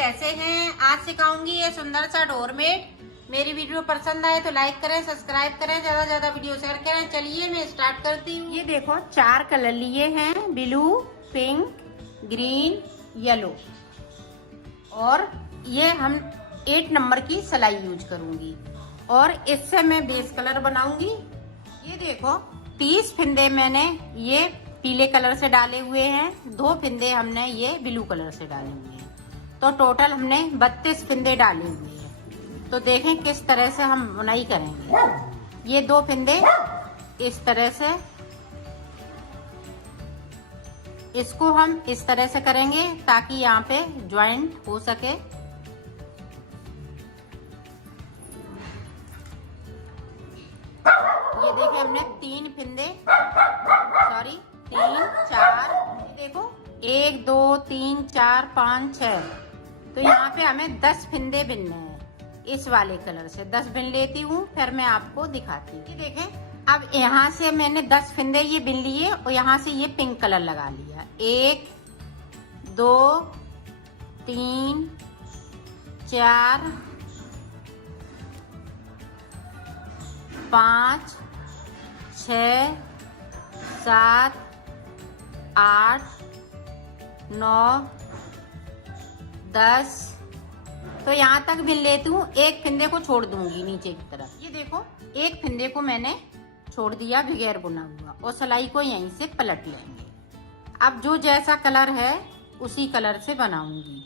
कैसे हैं। आज सिखाऊंगी ये सुंदर सा डोरमेट। मेरी वीडियो पसंद आए तो लाइक करें, सब्सक्राइब करें, ज्यादा ज्यादा वीडियो शेयर करें। चलिए मैं स्टार्ट करती हूँ। ये देखो 4 कलर लिए हैं, ब्लू, पिंक, ग्रीन, येलो। और ये हम 8 नंबर की सिलाई यूज करूंगी और इससे मैं बेस कलर बनाऊंगी। ये देखो 30 फिंदे मैंने ये पीले कलर से डाले हुए हैं, 2 फिंदे हमने ये ब्लू कलर से डाले हुए हैं, तो टोटल हमने 32 फिंदे डाले हुए हैं। तो देखें किस तरह से हम बुनाई करेंगे। ये 2 फिंदे इस तरह से, इसको हम इस तरह से करेंगे ताकि यहाँ पे ज्वाइंट हो सके। ये देखें हमने 3 फिंदे, सॉरी 3 4, देखो 1 2 3 4 5 6, तो यहाँ पे हमें 10 फिंदे बिनने हैं। इस वाले कलर से 10 बिन लेती हूँ, फिर मैं आपको दिखाती हूँ। देखें अब यहाँ से मैंने 10 फिंदे ये बिन लिए और यहाँ से ये पिंक कलर लगा लिया। 1 2 3 4 5 6 7 8 9 10, तो यहाँ तक बिन लेती हूँ। एक फिंदे को छोड़ दूंगी नीचे की तरफ। ये देखो एक फिंदे को मैंने छोड़ दिया बगैर बुना हुआ, और सिलाई को यहीं से पलट लेंगे। अब जो जैसा कलर है उसी कलर से बनाऊंगी,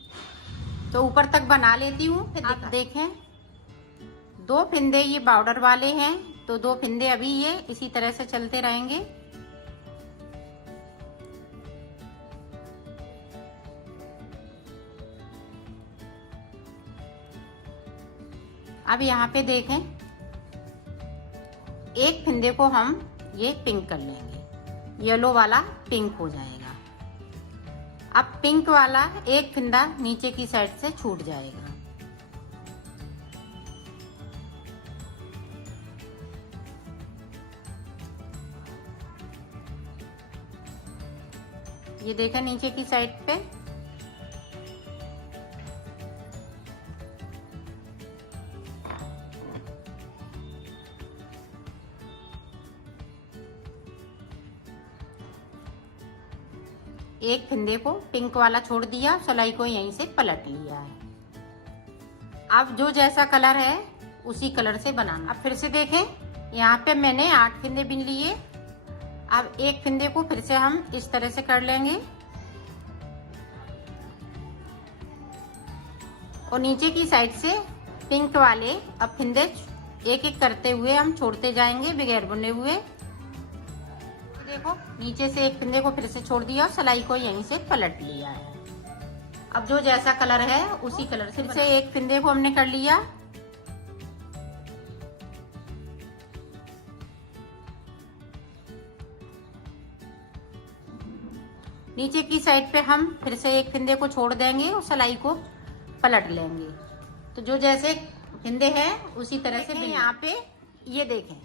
तो ऊपर तक बना लेती हूँ। फिर आप देखें 2 फिंदे ये बॉर्डर वाले हैं, तो 2 फिंदे अभी ये इसी तरह से चलते रहेंगे। अब यहाँ पे देखें एक फिंदे को हम ये पिंक कर लेंगे, येलो वाला पिंक हो जाएगा। अब पिंक वाला एक फिंदा नीचे की साइड से छूट जाएगा। ये देखें नीचे की साइड पे एक फिंदे को पिंक वाला छोड़ दिया, सिलाई को यहीं से पलट लिया है। अब जो जैसा कलर है उसी कलर से बनाना। अब फिर से देखें यहाँ पे मैंने 8 फिंदे बिन लिए। अब एक फिंदे को फिर से हम इस तरह से कर लेंगे और नीचे की साइड से पिंक वाले अब फिंदे एक एक करते हुए हम छोड़ते जाएंगे बगैर बुने हुए। देखो नीचे से एक फिंदे को फिर से छोड़ दिया और सिलाई को यहीं से पलट लिया है। अब जो जैसा कलर है उसी कलर से फिर से एक फिंदे को हमने कर लिया। नीचे की साइड पे हम फिर से एक फिंदे को छोड़ देंगे और सिलाई को पलट लेंगे। तो जो जैसे फिंदे हैं उसी तरह से यहाँ पे ये देखें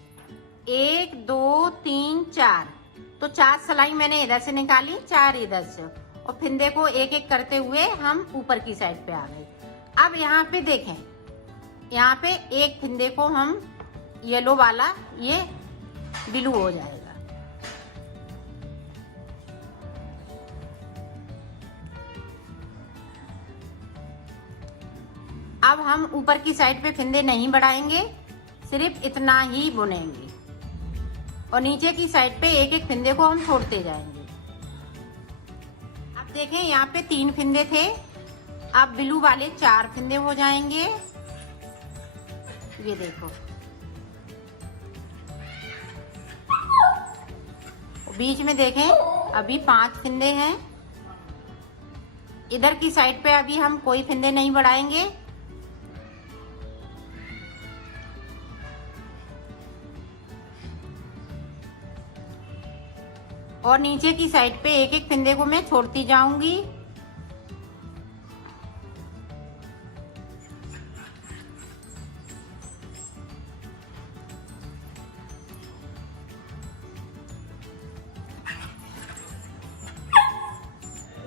1 2 3 4, तो 4 सिलाई मैंने इधर से निकाली, 4 इधर से, और फिंदे को एक एक करते हुए हम ऊपर की साइड पे आ गए। अब यहाँ पे देखें यहाँ पे एक फिंदे को हम येलो वाला ये ब्लू हो जाएगा। अब हम ऊपर की साइड पे फिंदे नहीं बढ़ाएंगे, सिर्फ इतना ही बुनेंगे और नीचे की साइड पे एक एक फिंदे को हम छोड़ते जाएंगे। अब देखें यहाँ पे 3 फिंदे थे, अब ब्लू वाले 4 फिंदे हो जाएंगे। ये देखो बीच में देखें अभी 5 फिंदे हैं। इधर की साइड पे अभी हम कोई फिंदे नहीं बढ़ाएंगे। और नीचे की साइड पे एक एक फिंदे को मैं छोड़ती जाऊंगी।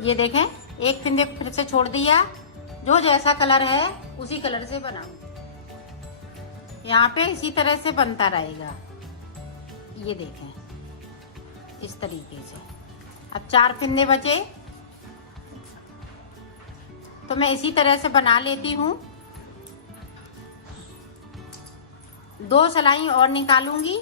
ये देखें एक फिंदे फिर से छोड़ दिया जो जैसा कलर है उसी कलर से बनाऊंगी। यहाँ पे इसी तरह से बनता रहेगा। ये देखें इस तरीके से। अब 4 फिंदे बचे तो मैं इसी तरह से बना लेती हूँ। 2 सिलाई और निकालूंगी,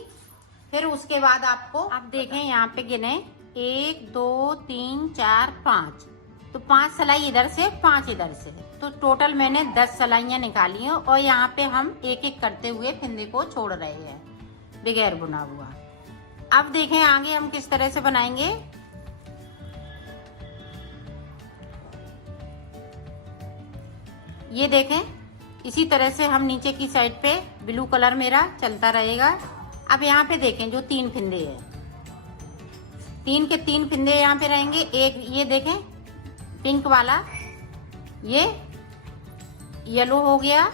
फिर उसके बाद आपको आप देखें यहाँ पे गिने 1 2 3 4 5, तो 5 सिलाई इधर से 5 इधर से, तो टोटल मैंने 10 सिलाइयाँ निकाली हैं। और यहाँ पे हम एक एक करते हुए फिंदे को छोड़ रहे हैं बगैर बुना हुआ। अब देखें आगे हम किस तरह से बनाएंगे। ये देखें इसी तरह से हम नीचे की साइड पे ब्लू कलर मेरा चलता रहेगा। अब यहाँ पे देखें जो 3 फिंदे हैं, 3 के 3 फिंदे यहाँ पे रहेंगे। एक ये देखें पिंक वाला, ये येलो हो गया,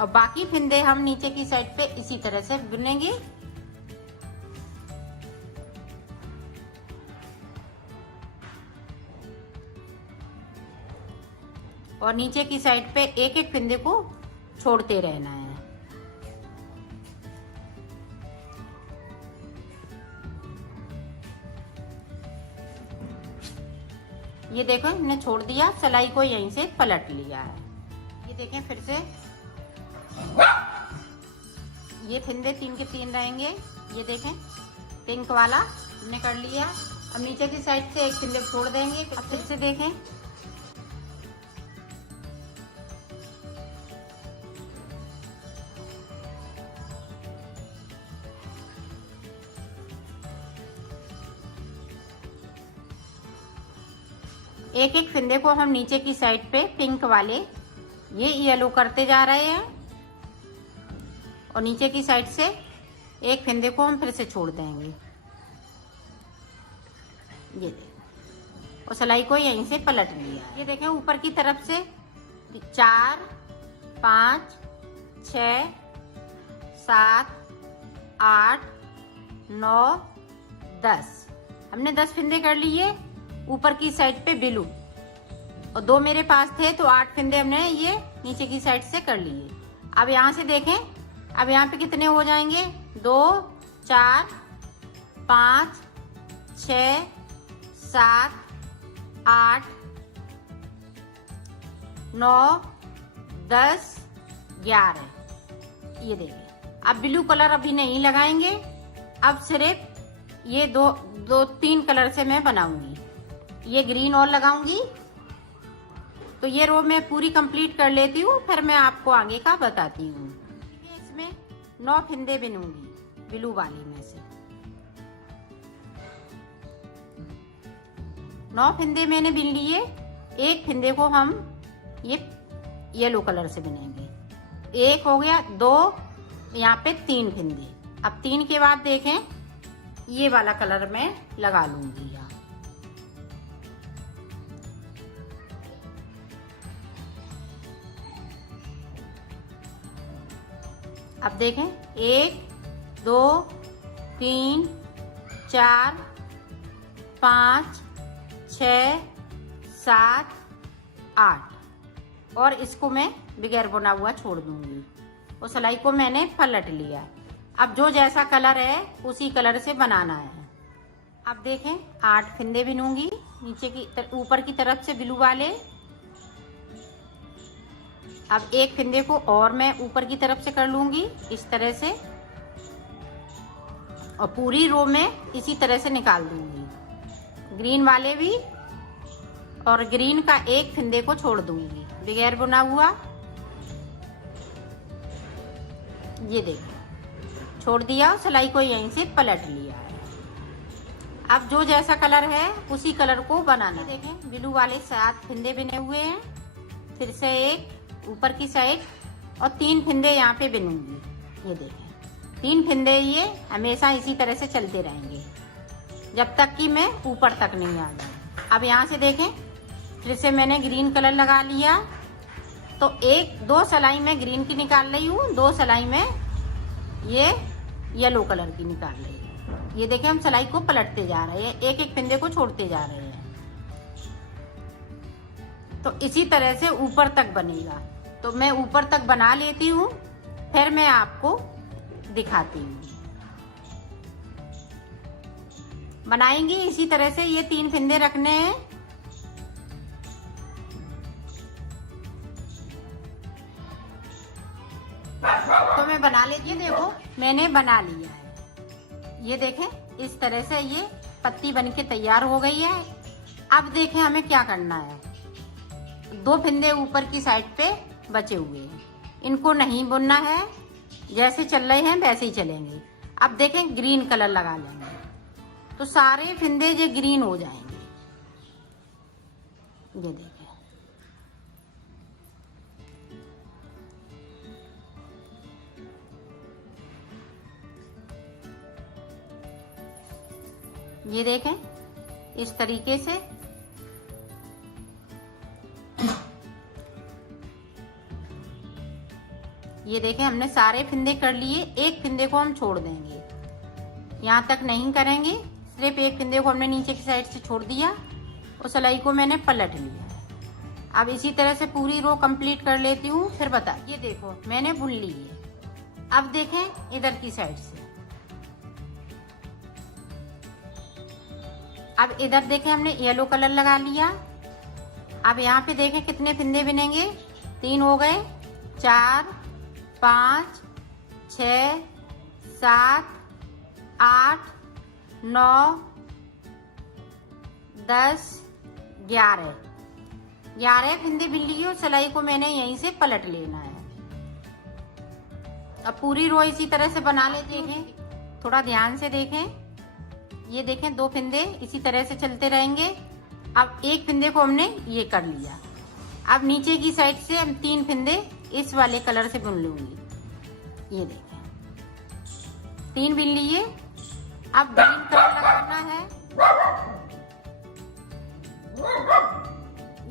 और बाकी फिंदे हम नीचे की साइड पे इसी तरह से बुनेंगे। और नीचे की साइड पे एक एक फिंदे को छोड़ते रहना है। ये देखो हमने छोड़ दिया, सिलाई को यहीं से पलट लिया है। ये देखें फिर से ये फिंदे 3 के 3 रहेंगे। ये देखें पिंक वाला हमने कर लिया। अब नीचे की साइड से एक फिंदे छोड़ देंगे। अब फिर से देखें एक एक फिंदे को हम नीचे की साइड पे पिंक वाले ये येलो करते जा रहे हैं, और नीचे की साइड से एक फिंदे को हम फिर से छोड़ देंगे। ये देखें और सिलाई को यहीं से पलट लिया। ये देखें ऊपर की तरफ से 4 5 6 7 8 9 10 हमने 10 फिंदे कर लिए ऊपर की साइड पे ब्लू, और 2 मेरे पास थे तो 8 फिंदे हमने ये नीचे की साइड से कर लिए। अब यहाँ से देखें, अब यहाँ पे कितने हो जाएंगे 2 4 5 6 7 8 9 10 11। ये देखिए अब ब्लू कलर अभी नहीं लगाएंगे, अब सिर्फ ये दो 3 कलर से मैं बनाऊंगी। ये ग्रीन और लगाऊंगी। तो ये रो मैं पूरी कंप्लीट कर लेती हूँ, फिर मैं आपको आगे का बताती हूँ। इसमें 9 फिंदे बिनूंगी ब्लू वाली में से। 9 फिंदे मैंने बिन लिए। एक फिंदे को हम ये येलो कलर से बिनेंगे। 1 हो गया, 2 यहाँ पे 3 फिंदे। अब 3 के बाद देखें ये वाला कलर मैं लगा लूंगी यहाँ। अब देखें 1 2 3 4 5 6 7 8, और इसको मैं बगैर बुना हुआ छोड़ दूंगी। और सिलाई को मैंने पलट लिया। अब जो जैसा कलर है उसी कलर से बनाना है। अब देखें 8 फिंदे बिनूंगी नीचे की ऊपर की तरफ से ब्लू वाले। अब एक फिंदे को और मैं ऊपर की तरफ से कर लूंगी इस तरह से, और पूरी रो में इसी तरह से निकाल दूंगी। ग्रीन वाले भी, और ग्रीन का एक फिंदे को छोड़ दूंगी बगैर बुना हुआ। ये देखो छोड़ दिया, सिलाई को यहीं से पलट लिया है। अब जो जैसा कलर है उसी कलर को बनाना। देखें ब्लू वाले 7 फिंदे बिने हुए हैं, फिर से एक ऊपर की साइड, और 3 फिंदे यहाँ पे बिनूंगी। ये देखें 3 फिंदे ये हमेशा इसी तरह से चलते रहेंगे जब तक कि मैं ऊपर तक नहीं आ जाऊँ। अब यहाँ से देखें फिर से मैंने ग्रीन कलर लगा लिया, तो 2 सिलाई में ग्रीन की निकाल रही हूँ, 2 सिलाई में ये येलो कलर की निकाल रही हूँ। ये देखें हम सिलाई को पलटते जा रहे हैं, एक एक फिंदे को छोड़ते जा रहे हैं। तो इसी तरह से ऊपर तक बनेगा। तो मैं ऊपर तक बना लेती हूँ, फिर मैं आपको दिखाती हूँ। बनाएंगे इसी तरह से, ये 3 फिंदे रखने हैं। तो मैं बना लेती हूँ। देखो मैंने बना लिया है, ये देखें इस तरह से ये पत्ती बनके तैयार हो गई है। अब देखें हमें क्या करना है। 2 फिंदे ऊपर की साइड पे बचे हुए हैं, इनको नहीं बुनना है, जैसे चल रहे हैं वैसे ही चलेंगे। अब देखें ग्रीन कलर लगा लेंगे तो सारे फिंदे जो ग्रीन हो जाएंगे। ये देखें, ये देखें इस तरीके से। ये देखें हमने सारे फिंदे कर लिए, एक फिंदे को हम छोड़ देंगे, यहाँ तक नहीं करेंगे, सिर्फ एक फिंदे को हमने नीचे की साइड से छोड़ दिया और सिलाई को मैंने पलट लिया। अब इसी तरह से पूरी रो कंप्लीट कर लेती हूँ, फिर बता। ये देखो मैंने बुन ली है। अब देखें इधर की साइड से, अब इधर देखें हमने येलो कलर लगा लिया। अब यहाँ पे देखें कितने फिंदे बनेंगे, 3 हो गए, 4 5 6 7 8 9 10 11 फिंदे बिन लिए और सिलाई को मैंने यहीं से पलट लेना है। अब पूरी रो इसी तरह से बना ले। देखें थोड़ा ध्यान से देखें, ये देखें 2 फिंदे इसी तरह से चलते रहेंगे। अब एक फिंदे को हमने ये कर लिया। अब नीचे की साइड से हम 3 फिंदे इस वाले कलर से बुन लूंगी। ये देखें 3 बिन लिए। अब ग्रीन कलर लगाना है,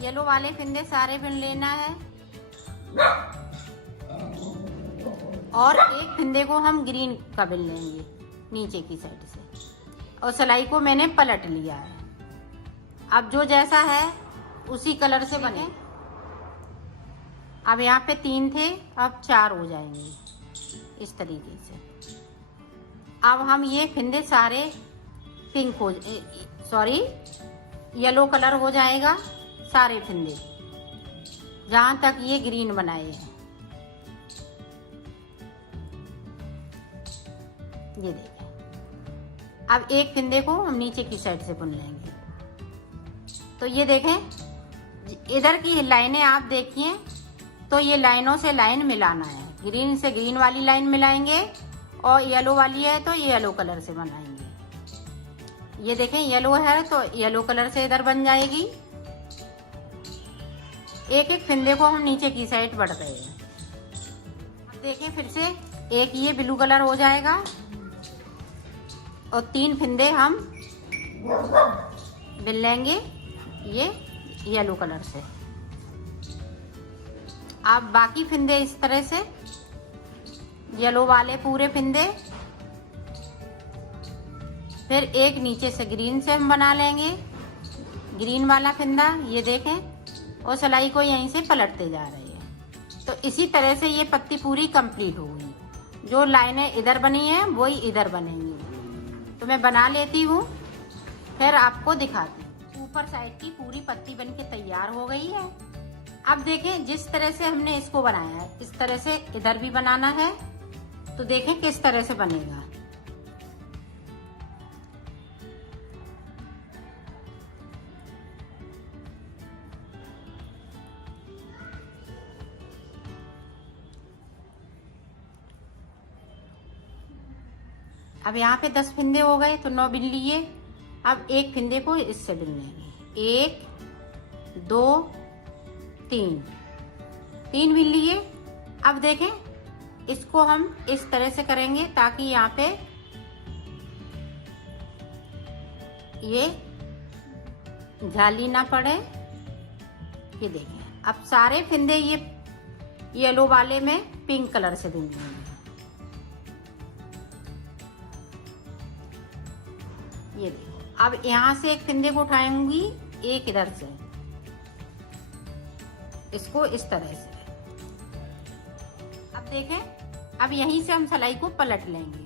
येलो वाले फिंदे सारे बुन लेना है और एक फिंदे को हम ग्रीन का बुन लेंगे नीचे की साइड से और सिलाई को मैंने पलट लिया है। अब जो जैसा है उसी कलर से बने। अब यहाँ पे 3 थे, अब 4 हो जाएंगे इस तरीके से। अब हम ये फिंदे सारे पिंक हो सॉरी येलो कलर हो जाएगा सारे फिंदे, जहां तक ये ग्रीन बनाए हैं। ये देखें, अब एक फिंदे को हम नीचे की साइड से बुन लेंगे। तो ये देखें इधर की लाइनें आप देखिए, तो ये लाइनों से लाइन मिलाना है। ग्रीन से ग्रीन वाली लाइन मिलाएंगे और येलो वाली है तो येलो कलर से बनाएंगे। ये देखें येलो है तो येलो कलर से इधर बन जाएगी। एक एक फिंदे को हम नीचे की साइड बढ़ रहे हैं। अब देखें फिर से एक ये ब्लू कलर हो जाएगा और 3 फिंदे हम बिन लेंगे ये येलो कलर से। अब बाकी फिंदे इस तरह से येलो वाले पूरे फिंदे, फिर एक नीचे से ग्रीन से हम बना लेंगे ग्रीन वाला फिंदा। ये देखें और सिलाई को यहीं से पलटते जा रहे हैं। तो इसी तरह से ये पत्ती पूरी कंप्लीट होगी। जो लाइनें इधर बनी हैं वही इधर बनेंगी। तो मैं बना लेती हूँ, फिर आपको दिखाती हूँ। ऊपर साइड की पूरी पत्ती बनके तैयार हो गई है। अब देखें जिस तरह से हमने इसको बनाया है इस तरह से इधर भी बनाना है। तो देखें किस तरह से बनेगा। अब यहाँ पे 10 फिंदे हो गए तो 9 बिन लिए। अब एक फिंदे को इससे बिन लेंगे, 1 2 3 बिन लिए। अब देखें इसको हम इस तरह से करेंगे ताकि यहाँ पे ये जाली ना पड़े। ये देखें अब सारे फिंदे ये येलो वाले में पिंक कलर से बिन लेंगे। ये देखो अब यहाँ से एक फिंदे को उठाऊंगी, एक इधर से इसको इस तरह से। अब देखें, अब यहीं से हम सिलाई को पलट लेंगे।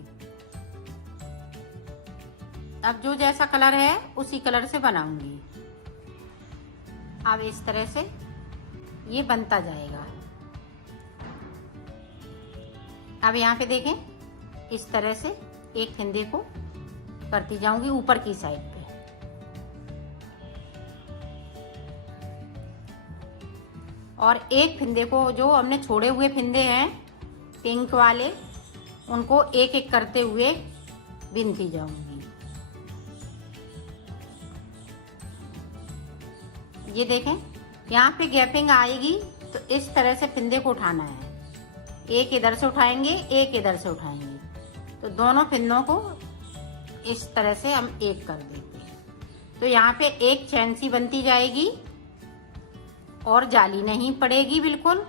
अब जो जैसा कलर है उसी कलर से बनाऊंगी। अब इस तरह से ये बनता जाएगा। अब यहाँ पे देखें, इस तरह से एक फंदे को करती जाऊंगी ऊपर की साइड पे। और एक फंदे को, जो हमने छोड़े हुए फंदे हैं पिंक वाले, उनको एक एक करते हुए बिनती जाऊंगी। ये देखें, यहाँ पे गैपिंग आएगी तो इस तरह से फंदे को उठाना है। एक इधर से उठाएंगे, एक इधर से उठाएंगे, तो दोनों फंदों को इस तरह से हम एक कर देते हैं। तो यहाँ पे एक चैन सी बनती जाएगी और जाली नहीं पड़ेगी बिल्कुल,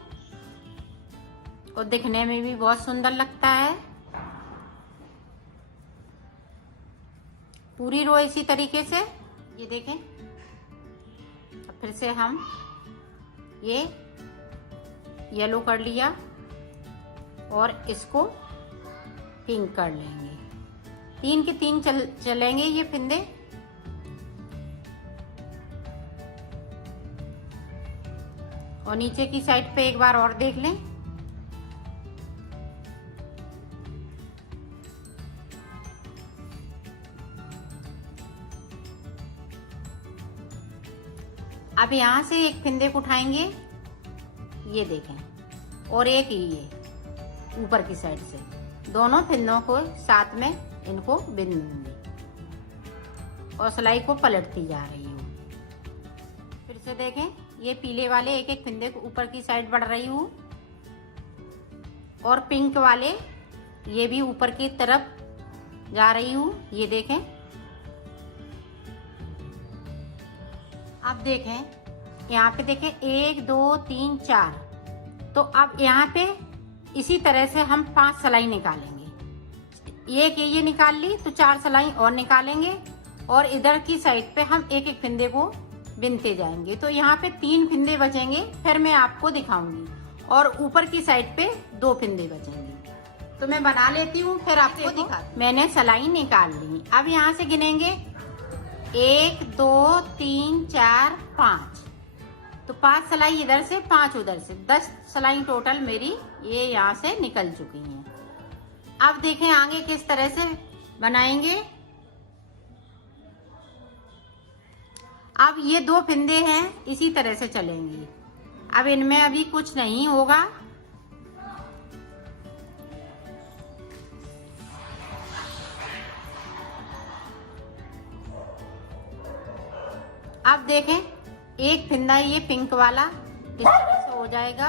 और दिखने में भी बहुत सुंदर लगता है। पूरी रो इसी तरीके से। ये देखें, अब फिर से हम ये येलो कर लिया और इसको पिंक कर लेंगे। 3 के 3 चलेंगे ये फंदे। और नीचे की साइड पे एक बार और देख लें। अब यहाँ से एक फंदे को उठाएंगे, ये देखें, और एक ये ऊपर की साइड से, दोनों फंदों को साथ में इनको बिन दूंगी और सिलाई को पलटती जा रही हूँ। फिर से देखें, ये पीले वाले एक एक फंदे को ऊपर की साइड बढ़ रही हूँ और पिंक वाले ये भी ऊपर की तरफ जा रही हूँ। ये देखें, अब देखें, यहाँ पे देखें 1 2 3 4। तो अब यहाँ पे इसी तरह से हम 5 सिलाई निकालेंगे। एक ये निकाल ली तो 4 सिलाई और निकालेंगे और इधर की साइड पे हम एक एक फंदे को बिनते जाएंगे। तो यहाँ पे 3 फंदे बचेंगे, फिर मैं आपको दिखाऊंगी, और ऊपर की साइड पे 2 फंदे बचेंगे। तो मैं बना लेती हूँ, फिर आपको दिखाती। मैंने सिलाई निकाल ली। अब यहाँ से गिनेंगे 1 2 3 4 5। तो 5 सिलाई इधर से, 5 उधर से, 10 सिलाई टोटल मेरी ये यहाँ से निकल चुकी हैं। अब देखें आगे किस तरह से बनाएंगे। अब ये 2 फंदे हैं, इसी तरह से चलेंगे। अब इनमें अभी कुछ नहीं होगा। अब देखें, एक फंदा ये पिंक वाला इस तरह से हो जाएगा।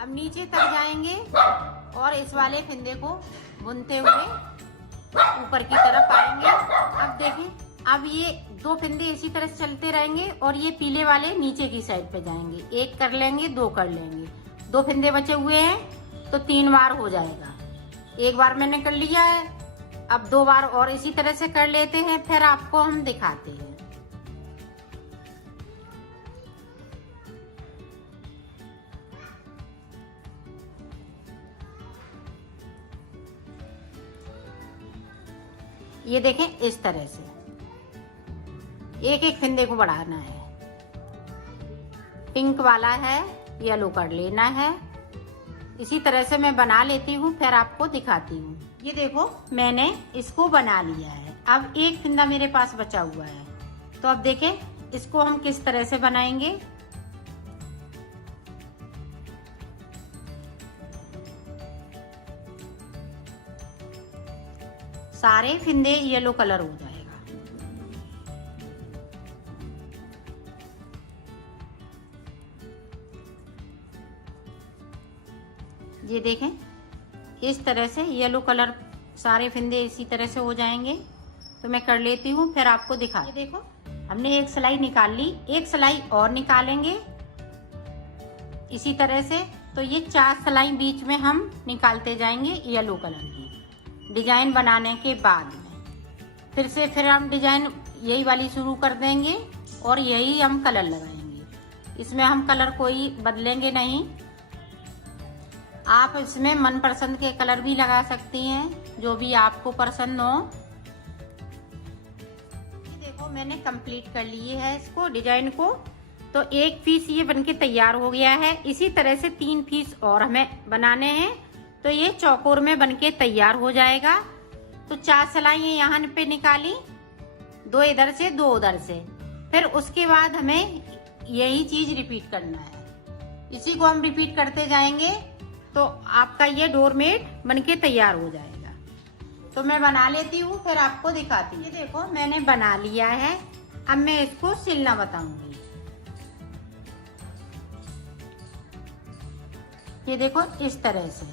अब नीचे तक जाएंगे और इस वाले फंदे को बुनते हुए ऊपर की तरफ आएंगे। अब देखें, अब ये 2 फंदे इसी तरह से चलते रहेंगे और ये पीले वाले नीचे की साइड पे जाएंगे। 1 कर लेंगे, 2 कर लेंगे, 2 फंदे बचे हुए हैं तो 3 बार हो जाएगा। 1 बार मैंने कर लिया है, अब 2 बार और इसी तरह से कर लेते हैं, फिर आपको हम दिखाते हैं। ये देखें, इस तरह से एक एक फंदे को बढ़ाना है। पिंक वाला है, येलो कर लेना है। इसी तरह से मैं बना लेती हूँ, फिर आपको दिखाती हूँ। ये देखो, मैंने इसको बना लिया है। अब एक फंदा मेरे पास बचा हुआ है, तो अब देखें इसको हम किस तरह से बनाएंगे। सारे फंदे येलो कलर हो जाएगा। ये देखें, इस तरह से येलो कलर सारे फंदे इसी तरह से हो जाएंगे। तो मैं कर लेती हूँ, फिर आपको दिखा। ये देखो, हमने एक सिलाई निकाल ली, एक सिलाई और निकालेंगे इसी तरह से। तो ये 4 सिलाई बीच में हम निकालते जाएंगे येलो कलर की, डिजाइन बनाने के बाद में। फिर हम डिजाइन यही वाली शुरू कर देंगे और यही हम कलर लगाएंगे। इसमें हम कलर कोई बदलेंगे नहीं। आप इसमें मनपसंद के कलर भी लगा सकती हैं, जो भी आपको पसंद हो। देखो मैंने कंप्लीट कर लिए है इसको, डिजाइन को। तो एक पीस ये बनके तैयार हो गया है। इसी तरह से 3 पीस और हमें बनाने हैं, तो ये चौकोर में बनके तैयार हो जाएगा। तो 4 सिलाइयाँ यहाँ पे निकाली, 2 इधर से 2 उधर से। फिर उसके बाद हमें यही चीज रिपीट करना है। इसी को हम रिपीट करते जाएंगे, तो आपका ये डोरमेट बनके तैयार हो जाएगा। तो मैं बना लेती हूँ, फिर आपको दिखाती हूँ। ये देखो मैंने बना लिया है। अब मैं इसको सिलना बताऊंगी। ये देखो इस तरह से।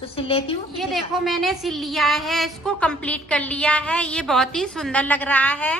तो सिल लेती हूँ। ये देखो मैंने सिल लिया है, इसको कंप्लीट कर लिया है। ये बहुत ही सुंदर लग रहा है।